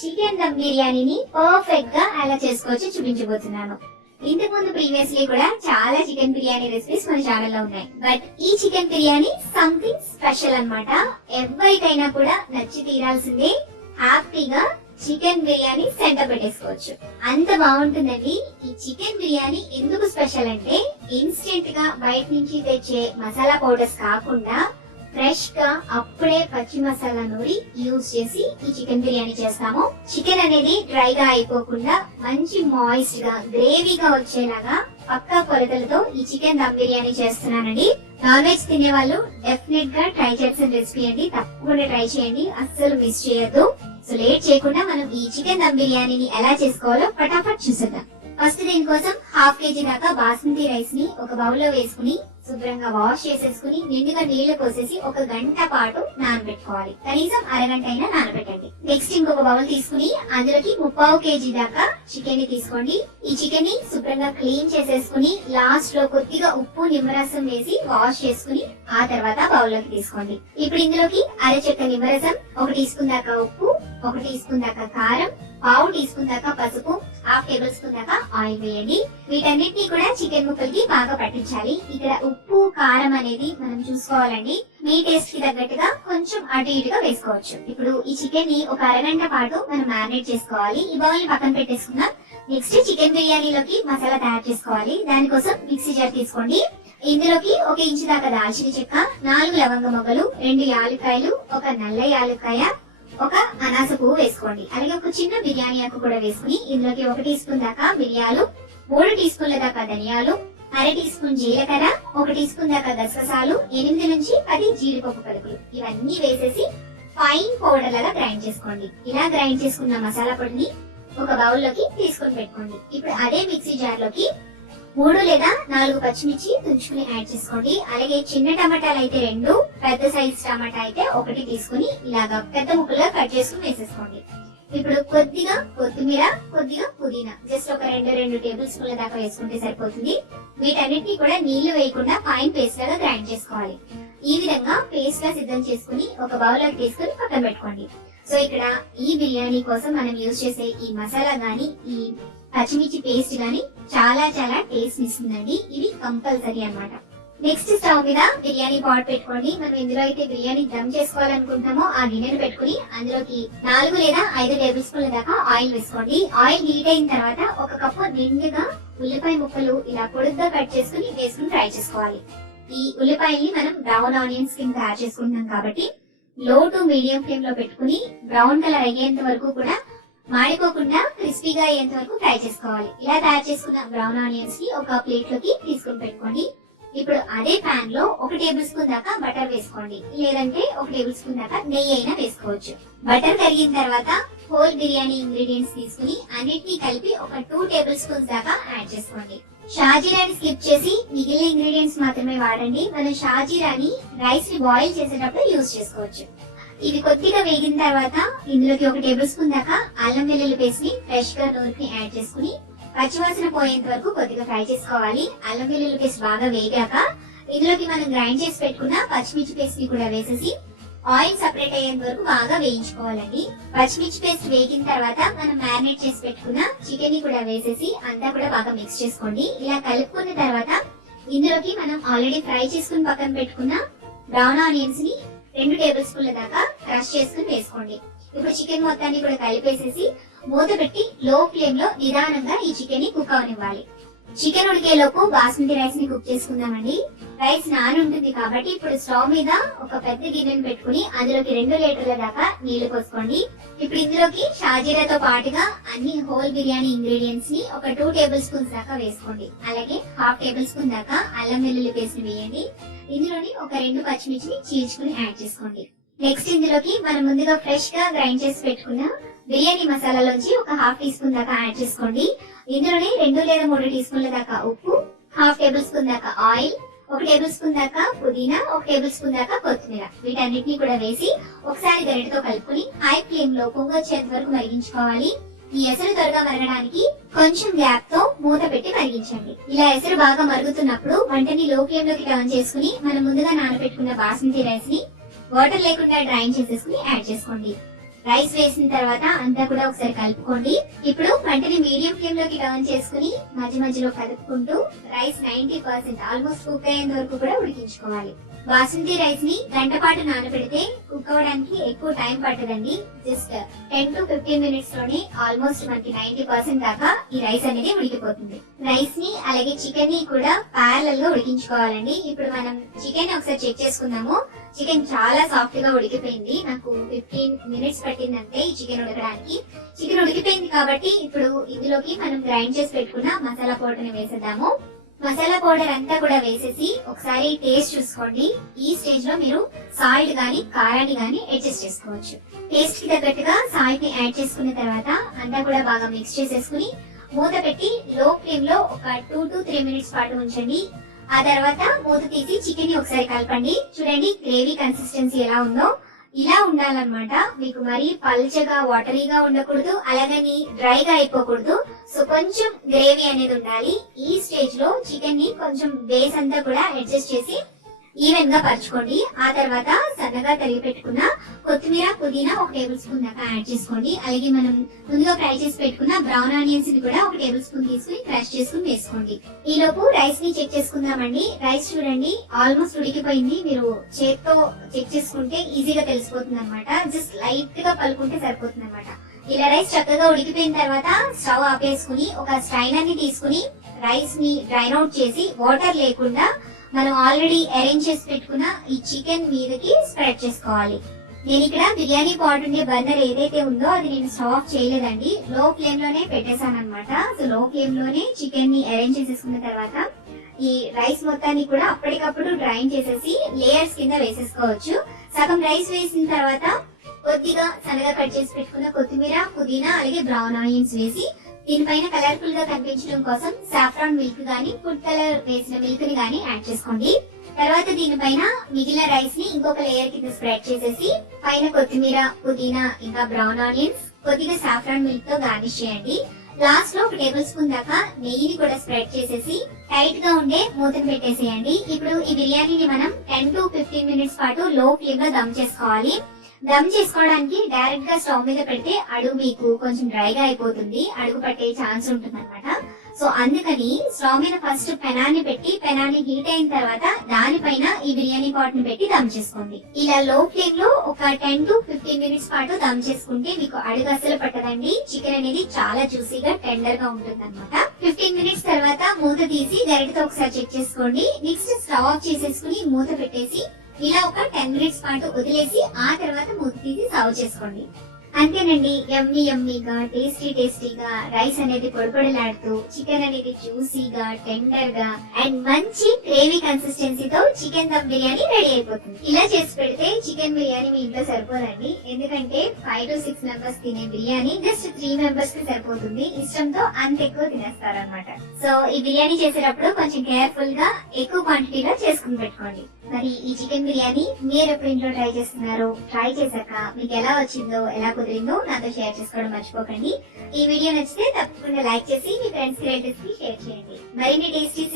Chicken dum బిర్యానీని perfect గా ఎలా చేసుకోవచ్చో చూపించబోతున్నాను. ఇంతకు ముందు ప్రీవియస్లీ కూడా చాలా చికెన్ బిర్యానీ రెసిపీస్ మన ఛానల్లో ఉన్నాయి. బట్ ఈ చికెన్ బిర్యానీ సంథింగ్ స్పెషల్ అన్నమాట. ఎవరికైనా కూడా నచ్చి తీరాల్సిందే. హ్యాపీగా చికెన్ బిర్యానీ సెంటర్ పెట్టేసుకోవచ్చు, అంత బాగుంటుందండి. ఈ చికెన్ బిర్యానీ ఎందుకు స్పెషల్ అంటే ఇన్స్టెంట్ గా బయట నుంచి తెచ్చే మసాలా పౌడర్స్ కాకుండా ఫ్రెష్ గా అప్పుడే పచ్చి మసాలా నూరి యూజ్ చేసి ఈ చికెన్ బిర్యానీ చేస్తాము. చికెన్ అనేది డ్రైగా అయిపోకుండా మంచి మాయిస్ట్ గా గ్రేవీగా వచ్చేలాగా పక్కా కొలతలతో ఈ చికెన్ దమ్ బిర్యానీ చేస్తున్నానండి. నాన్ వెజ్ తినే వాళ్ళు డెఫినెట్ గా ట్రై చేయాల్సిన రెసిపీ అండి. తప్పకుండా ట్రై చేయండి, అస్సలు మిస్ చేయొద్దు. సో లేట్ చేయకుండా మనం ఈ చికెన్ దమ్ బిర్యానీని ఎలా చేసుకోవాలో ఫటాఫట్ చూసేద్దాం. ఫస్ట్ దీనికోసం హాఫ్ కేజీ దాకా బాస్మతి రైస్ ని ఒక బౌల్ లో వేసుకుని శుభ్రంగా వాష్ చేసేసుకుని నిండుగా నీళ్లు పోసేసి ఒక గంట పాటు నానబెట్టుకోవాలి. కనీసం అరగంట అయినా నానబెట్టండి. నెక్స్ట్ ఇంకొక బౌల్ తీసుకుని అందులోకి 3/4 కేజీ దాకా చికెన్ ని తీసుకోండి. ఈ చికెన్ ని శుభ్రంగా క్లీన్ చేసేసుకుని లాస్ట్ లో కొద్దిగా ఉప్పు నిమ్మరసం వేసి వాష్ చేసుకుని ఆ తర్వాత బౌల్ లోకి తీసుకోండి. ఇప్పుడు ఇందులోకి అరచెక్క నిమ్మరసం, 1 టీ స్పూన్ దాకా ఉప్పు, 1 టీ స్పూన్ దాకా కారం, 1/2 టీ స్పూన్ దాకా పసుపు, 1/2 టేబుల్ స్పూన్ దాకా ఆయిల్ వేయండి. వీటన్నిటిని కూడా చికెన్ ముక్కలకి బాగా పట్టించాలి. ఇక్కడ ఉప్పు కారం అనేది మనం చూసుకోవాలండి. మీ టేస్ట్ కి తగ్గట్టుగా కొంచెం అటు ఇటుగా వేసుకోవచ్చు. ఇప్పుడు ఈ చికెన్ ని ఒక అరగంట పాటు మనం మ్యారినేట్ చేసుకోవాలి. ఈ బౌల్ ని పక్కన పెట్టేసుకుందాం. నెక్స్ట్ చికెన్ బిర్యానీలోకి మసాలా తయారు చేసుకోవాలి. దానికోసం మిక్సీ జార్ తీసుకోండి. ఇందులోకి 1 ఇంచు దాకా దాల్చిన చెక్క, 4 లవంగ మొగ్గలు, 2 యాలక్కాయలు, 1 నల్ల యాలక్కాయ, 1 అనాస పువ్వు వేసుకోండి. అలాగే ఒక చిన్న బిర్యానీ ఆకు కూడా వేసుకుని ఇందులోకి 1 టీ స్పూన్ దాకా మిరియాలు, 3 టీ స్పూన్ల దాకా ధనియాలు, 1/2 టీ స్పూన్ జీలకర్ర, 1 టీ స్పూన్ దాకా గసగసాలు, 8 నుంచి 10 జీడిపప్పు పలుకులు ఇవన్నీ వేసేసి ఫైన్ పౌడర్ లాగా గ్రైండ్ చేసుకోండి. ఇలా గ్రైండ్ చేసుకున్న మసాలా పొడిని ఒక బౌల్ లోకి తీసుకొని పెట్టుకోండి. ఇప్పుడు అదే మిక్సీ జార్ లోకి 3 లేదా 4 పచ్చిమిర్చి తుంచుకుని యాడ్ చేసుకోండి. అలాగే చిన్న టమాటాలు అయితే 2, పెద్ద సైజ్ టమాటా అయితే 1 తీసుకుని ఇలాగా పెద్ద ముక్కలుగా కట్ చేసుకుని వేసేసుకోండి. ఇప్పుడు కొద్దిగా కొత్తిమీర, కొద్దిగా పుదీనా జస్ట్ ఒక 2 టేబుల్ స్పూన్ల దాకా వేసుకుంటే సరిపోతుంది. వీటన్నిటిని కూడా నీళ్లు వేయకుండా ఫైన్ పేస్ట్ లాగా గ్రైండ్ చేసుకోవాలి. ఈ విధంగా పేస్ట్ గా సిద్ధం చేసుకుని ఒక బౌల్ లోకి తీసుకుని పక్కన పెట్టుకోండి. సో ఇక్కడ ఈ బిర్యానీ కోసం మనం యూజ్ చేసే ఈ మసాలా గానీ ఈ పచ్చిమిర్చి పేస్ట్ గానీ చాలా చాలా టేస్ట్ ఇస్తుందండి. ఇది కంపల్సరీ అన్నమాట. నెక్స్ట్ స్టవ్ మీద బిర్యానీ పాట్ పెట్టుకోండి. మనం ఎందులో అయితే బిర్యానీ దమ్ చేసుకోవాలనుకుంటామో ఆ గిన్నెను పెట్టుకుని అందులోకి 4 లేదా 5 టేబుల్ స్పూన్ల దాకా ఆయిల్ వేసుకోండి. ఆయిల్ హీట్ అయిన తర్వాత 1 కప్పు నిండుగా ఉల్లిపాయ ముక్కలు ఇలా పొడుగ్గా కట్ చేసుకుని వేసుకుని ఫ్రై చేసుకోవాలి. ఈ ఉల్లిపాయల్ని మనం బ్రౌన్ ఆనియన్స్ కింద తయారు చేసుకుంటాం కాబట్టి లో టు మీడియం ఫ్లేమ్ లో పెట్టుకుని బ్రౌన్ కలర్ అయ్యేంత వరకు కూడా మాడిపోకుండా క్రిస్పీగా అయ్యేంత వరకు ఫ్రై చేసుకోవాలి. ఇలా తయారు చేసుకున్న బ్రౌన్ ఆనియన్స్ ని ఒక ప్లేట్ లోకి తీసుకుని పెట్టుకోండి. ఇప్పుడు అదే పాన్ లో 1 టేబుల్ స్పూన్ దాకా బటర్ వేసుకోండి, లేదంటే 1 టేబుల్ స్పూన్ దాకా నెయ్యి అయినా వేసుకోవచ్చు. బటర్ కరిగిన తర్వాత హోల్ బిర్యానీ ఇంగ్రీడియంట్స్ తీసుకుని అన్నిటినీ కలిపి ఒక 2 టేబుల్ స్పూన్స్ దాకా యాడ్ చేసుకోండి. షాజీరాని స్కిప్ చేసి మిగిలిన ఇంగ్రీడియంట్స్ మాత్రమే వాడండి. మనం షాజీరాని రైస్ ని బాయిల్ చేసేటప్పుడు యూజ్ చేసుకోవచ్చు. ఇవి కొద్దిగా వేగిన తర్వాత ఇందులోకి 1 టేబుల్ స్పూన్ దాకా అల్లం వెల్లుల్లి పేస్ట్ ని ఫ్రెష్ గా నూరుకుని యాడ్ చేసుకుని పచ్చివాసన పోయేంత వరకు కొద్దిగా ఫ్రై చేసుకోవాలి. అల్లం వెల్లుల్లి పేస్ట్ బాగా వేగాక ఇందులోకి మనం గ్రైండ్ చేసి పెట్టుకున్న పచ్చిమిర్చి పేస్ట్ ని కూడా వేసేసి ఆయిల్ సెపరేట్ అయ్యేంత వరకు బాగా వేయించుకోవాలండి. పచ్చిమిర్చి పేస్ట్ వేగిన తర్వాత మనం మ్యారినేట్ చేసి పెట్టుకున్న చికెన్ ని కూడా వేసేసి అంతా కూడా బాగా మిక్స్ చేసుకోండి. ఇలా కలుపుకున్న తర్వాత ఇందులోకి మనం ఆల్రెడీ ఫ్రై చేసుకుని పక్కన పెట్టుకున్న బ్రౌన్ ఆనియన్స్ ని 2 టేబుల్ స్పూన్ల దాకా క్రష్ చేసుకుని వేసుకోండి. ఇప్పుడు చికెన్ మొత్తాన్ని కూడా కలిపేసేసి మూత పెట్టి లో ఫ్లేమ్ లో నిదానంగా ఈ చికెన్ ని కుక్ అవనివ్వాలి. చికెన్ ఉడికేలోపు బాస్మతి రైస్ ని కుక్ చేసుకుందామండి. రైస్ నాని ఉంటుంది కాబట్టి ఇప్పుడు స్టవ్ మీద ఒక పెద్ద గిన్నెను పెట్టుకుని అందులోకి 2 లీటర్ల దాకా నీళ్లు పోసుకోండి. ఇప్పుడు ఇందులోకి షాజీరాతో పాటుగా అన్ని హోల్ బిర్యానీ ఇంగ్రీడియంట్స్ ని ఒక 2 టేబుల్ స్పూన్స్ దాకా వేసుకోండి. అలాగే 1/2 టేబుల్ స్పూన్ దాకా అల్లం వెల్లుల్లి పేస్ట్ ని వేయండి. ఇందులోని ఒక 2 పచ్చిమిర్చిని చీల్చుకుని యాడ్ చేసుకోండి. నెక్స్ట్ ఇందులోకి మనం ముందుగా ఫ్రెష్ గా గ్రైండ్ చేసి పెట్టుకున్న బిర్యానీ మసాలాలోంచి ఒక 1/2 టీ స్పూన్ దాకా యాడ్ చేసుకోండి. ఇందులోనే 2 లేదా 3 టీ స్పూన్ల దాకా ఉప్పు, 1/2 టేబుల్ స్పూన్ దాకా ఆయిల్, 1 టేబుల్ స్పూన్ దాకా పుదీనా, 1 టేబుల్ స్పూన్ దాకా కొత్తిమీర వీటన్నిటిని కూడా వేసి ఒకసారి గరిటెతో కలుపుకుని హై ఫ్లేమ్ లో పొంగొచ్చేంత వరకు మరిగించుకోవాలి. ఈ ఎసరు త్వరగా మరగడానికి కొంచెం గ్యాప్ తో మూత పెట్టి మరిగించండి. ఇలా ఎసరు బాగా మరుగుతున్నప్పుడు వంటని లో ఫ్లేమ్ లోకి టర్న్ చేసుకుని మనం ముందుగా నానబెట్టుకున్న బాస్మతి రైస్ ని వాటర్ లేకుండా డ్రైన్ చేసేసుకుని యాడ్ చేసుకోండి. రైస్ వేసిన తర్వాత అంతా కూడా ఒకసారి కలుపుకోండి. ఇప్పుడు మంటని మీడియం ఫ్లేమ్ లోకి టర్న్ చేసుకుని మధ్య మధ్యలో కలుపుకుంటూ రైస్ 90% ఆల్మోస్ట్ కుక్ అయ్యేంత వరకు కూడా ఉడికించుకోవాలి. బాసుమతి రైస్ ని గంట పాటు నానబెడితే కుక్ అవడానికి ఎక్కువ టైం పట్టదండి. జస్ట్ 10 to 15 మినిట్స్ లోనే ఆల్మోస్ట్ మనకి 90% దాకా ఈ రైస్ అనేది ఉడికిపోతుంది. రైస్ ని అలాగే చికెన్ ని కూడా ప్యారలల్ గా ఉడికించుకోవాలండి. ఇప్పుడు మనం చికెన్ ఒకసారి చెక్ చేసుకుందాము. చికెన్ చాలా సాఫ్ట్ గా ఉడికిపోయింది. నాకు 15 మినిట్స్ పట్టిందంటే ఈ చికెన్ ఉడకడానికి. చికెన్ ఉడికిపోయింది కాబట్టి ఇప్పుడు ఇందులోకి మనం గ్రైండ్ చేసి పెట్టుకున్న మసాలా పౌడర్ ని వేసేద్దాము. మసాలా పౌడర్ అంతా కూడా వేసేసి ఒకసారి టేస్ట్ చూసుకోండి. ఈ స్టేజ్ లో మీరు సాల్ట్ గానీ కారాన్ని గానీ అడ్జస్ట్ చేసుకోవచ్చు. టేస్ట్ కి తగ్గట్టుగా సాల్ట్ ని యాడ్ చేసుకున్న తర్వాత అంతా కూడా బాగా మిక్స్ చేసేసుకుని మూత పెట్టి లో ఫ్లేమ్ లో ఒక 2 to 3 మినిట్స్ పాటు ఉంచండి. ఆ తర్వాత మూత తీసి చికెన్ ని ఒకసారి కలపండి. చూడండి గ్రేవీ కన్సిస్టెన్సీ ఎలా ఉందో. ఇలా ఉండాలన్నమాట. మీకు మరీ పల్చగా వాటరీగా ఉండకూడదు, అలాగని డ్రైగా అయిపోకూడదు. సో కొంచెం గ్రేవీ అనేది ఉండాలి. ఈ స్టేజ్ లో చికెన్ ని కొంచెం బేస్ అంతా కూడా అడ్జస్ట్ చేసి ఈవెన్ గా పరుచుకోండి. ఆ తర్వాత సన్నగా తరిగి పెట్టుకున్న కొత్తిమీర పుదీనా 1 టేబుల్ స్పూన్ దాకా యాడ్ చేసుకోండి. అలాగే మనం ముందుగా ఫ్రై చేసి పెట్టుకున్న బ్రౌన్ ఆనియన్స్ ని కూడా 1 టేబుల్ స్పూన్ తీసుకుని క్రష్ చేసుకుని వేసుకోండి. ఈ లోపు రైస్ ని చెక్ చేసుకుందామండి. రైస్ చూడండి ఆల్మోస్ట్ ఉడికిపోయింది. మీరు చేత్తో చెక్ చేసుకుంటే ఈజీగా తెలిసిపోతుంది అనమాట. జస్ట్ లైట్ గా పలుకుంటే సరిపోతుంది అనమాట. ఇలా రైస్ చక్కగా ఉడికిపోయిన తర్వాత స్టవ్ ఆపేసుకుని ఒక స్ట్రైనర్ ని తీసుకుని రైస్ ని డ్రైన్ అవుట్ చేసి వాటర్ లేకుండా మనం ఆల్రెడీ అరేంజ్ చేసి పెట్టుకున్న ఈ చికెన్ మీదకి స్ప్రెడ్ చేసుకోవాలి. నేను ఇక్కడ బిర్యానీ పాట్ ఉండే బర్నర్ ఏదైతే ఉందో అది నేను స్టవ్ ఆఫ్ చేయలేదండి. లో ఫ్లేమ్ లోనే పెట్టేశాను అనమాట. సో లో ఫ్లేమ్ లోనే చికెన్ ని అరేంజ్ చేసేసుకున్న తర్వాత ఈ రైస్ మొత్తాన్ని కూడా అప్పటికప్పుడు డ్రైన్ చేసేసి లేయర్స్ కింద వేసేసుకోవచ్చు. సగం రైస్ వేసిన తర్వాత కొద్దిగా సన్నగా కట్ చేసి పెట్టుకున్న కొత్తిమీర పుదీనా అలాగే బ్రౌన్ ఆనియన్స్ వేసి దీనిపైన కలర్ఫుల్ గా కనిపించడం కోసం సాఫ్రాన్ మిల్క్ గానీ ఫుడ్ కలర్ వేసిన మిల్క్ ని గానీ యాడ్ చేసుకోండి. తర్వాత దీనిపైన మిగిలిన రైస్ ని ఇంకొక లేయర్ కింద స్ప్రెడ్ చేసేసి పైన కొత్తిమీర పుదీనా ఇంకా బ్రౌన్ ఆనియన్స్ కొద్దిగా సాఫ్రాన్ మిల్క్ తో గార్నిష్ చేయండి. లాస్ట్ లో 1 టేబుల్ స్పూన్ దాకా నెయ్యిని కూడా స్ప్రెడ్ చేసేసి టైట్ గా ఉండే మూతను పెట్టేసేయండి. ఇప్పుడు ఈ బిర్యానీని మనం 10 to 15 మినిట్స్ పాటు లో ఫ్లేమ్ లో దమ్ చేసుకోవాలి. దమ్ చేసుకోవడానికి డైరెక్ట్ గా స్టవ్ మీద పెడితే అడుగు మీకు కొంచెం డ్రైగా అయిపోతుంది, అడుగు పట్టే ఛాన్స్ ఉంటుంది అనమాట. సో అందుకని స్టవ్ మీద ఫస్ట్ పెనాన్ని పెట్టి పెనాన్ని హీట్ అయిన తర్వాత దానిపైన ఈ బిర్యానీ పాట్ ని పెట్టి దమ్ చేసుకోండి. ఇలా లో ఫ్లేమ్ లో ఒక 10 to 15 మినిట్స్ పాటు దమ్ చేసుకుంటే మీకు అడుగు అసలు పట్టదండి. చికెన్ అనేది చాలా జ్యూసీగా టెండర్ గా ఉంటుంది అనమాట. 15 మినిట్స్ తర్వాత మూత తీసి గరిటతో ఒకసారి చెక్ చేసుకోండి. నెక్స్ట్ స్టవ్ ఆఫ్ చేసేసుకుని మూత పెట్టేసి ఇలా ఒక 10 మినిట్స్ పాటు వదిలేసి ఆ తర్వాత మూత తీసి సర్వ్ చేసుకోండి. అంతేనండి, యమ్మీ యమ్మీగా టేస్టీగా రైస్ అనేది పొడిపొడిలాడుతూ చికెన్ అనేది జ్యూసీగా టెండర్ గా అండ్ మంచి గ్రేవీ కన్సిస్టెన్సీతో చికెన్ దమ్ బిర్యానీ రెడీ అయిపోతుంది. ఇలా చేసి పెడితే చికెన్ బిర్యానీ మీ ఇంట్లో సరిపోదండి. ఎందుకంటే 5 to 6 మెంబర్స్ తినే బిర్యానీ జస్ట్ 3 మెంబర్స్ కి సరిపోతుంది. ఇష్టంతో అంత ఎక్కువ తినేస్తారనమాట. సో ఈ బిర్యానీ చేసేటప్పుడు కొంచెం కేర్ఫుల్ గా ఎక్కువ క్వాంటిటీలో చేసుకుని పెట్టుకోండి. మరి ఈ చికెన్ బిర్యానీ మీరు ఎప్పుడు ఇంట్లో ట్రై చేస్తున్నారో, ట్రై చేశాక మీకు ఎలా వచ్చిందో ఎలా కుదిరిందో నాతో షేర్ చేసుకోవడం మర్చిపోకండి. ఈ వీడియో నచ్చితే తప్పకుండా లైక్ చేసి మీ ఫ్రెండ్స్ రిలేటివ్స్ కి షేర్ చేయండి. మరిన్ని టేస్టీ